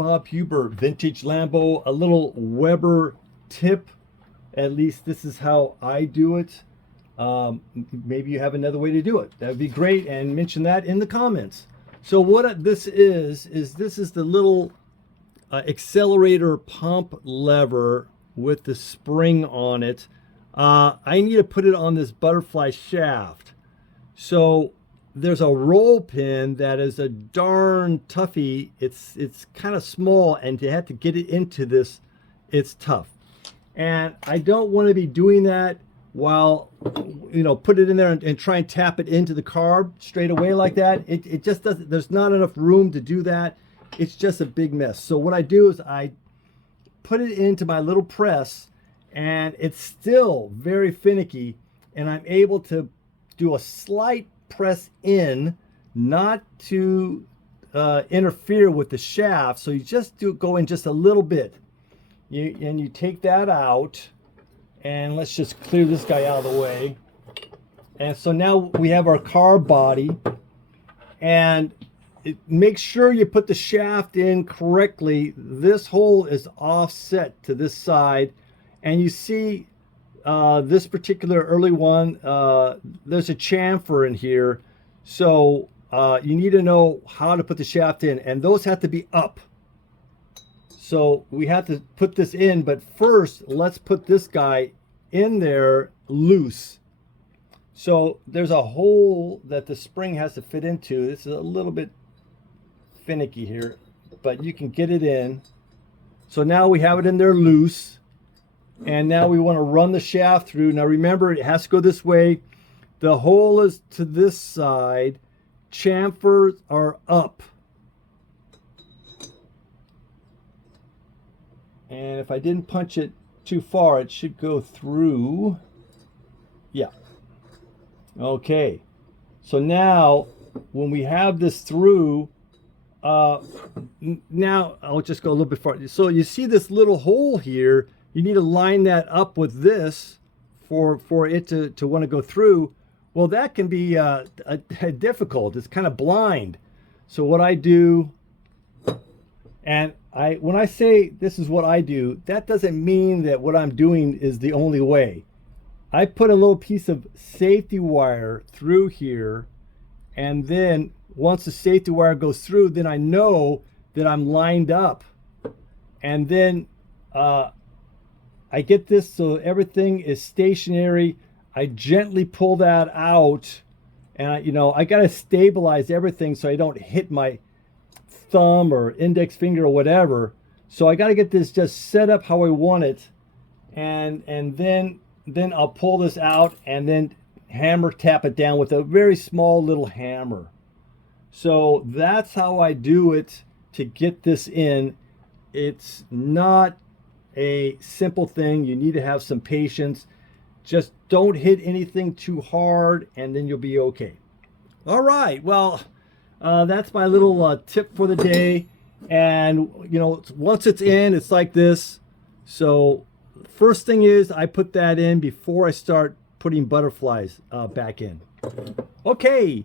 Bob Huber, vintage Lambo, a little Weber tip. At least this is how I do it. Maybe you have another way to do it. That would be great, and mention that in the comments. So what this is this is the little accelerator pump lever with the spring on it. I need to put it on this butterfly shaft. So there's a roll pin that is a darn toughie. It's kind of small, and to have to get it into this, it's tough. And I don't want to be doing that while, you know, put it in there and try and tap it into the carb straight away like that. It just doesn't, there's not enough room to do that. It's just a big mess. So what I do is I put it into my little press, and it's still very finicky, and I'm able to do a slight press in, not to interfere with the shaft. So you just go in just a little bit. And you take that out, and let's just clear this guy out of the way. And so now we have our carb body, and make sure you put the shaft in correctly. This hole is offset to this side, and you see this particular early one, there's a chamfer in here. So you need to know how to put the shaft in, and those have to be up. So we have to put this in, but first let's put this guy in there loose. So there's a hole that the spring has to fit into. This is a little bit finicky here, but you can get it in. So now we have it in there loose, and now we want to run the shaft through. Now remember, it has to go this way. The hole is to this side. Chamfers are up. And if I didn't punch it too far, it should go through. Yeah. Okay. So now, when we have this through, now I'll just go a little bit far. So you see this little hole here. You need to line that up with this for it to want to go through. Well, that can be difficult. It's kind of blind. So what I do, and when I say this is what I do, that doesn't mean that what I'm doing is the only way. I put a little piece of safety wire through here, and then once the safety wire goes through, then I know that I'm lined up. And then I get this so everything is stationary. I gently pull that out, and I got to stabilize everything so I don't hit my thumb or index finger or whatever. So I got to get this just set up how I want it, and then I'll pull this out and then hammer tap it down with a very small little hammer. So that's how I do it to get this in. It's not a simple thing. You need to have some patience. Just don't hit anything too hard, and then you'll be okay. All right, well, that's my little tip for the day. And once it's in, it's like this. So first thing is I put that in before I start putting butterflies back in. Okay,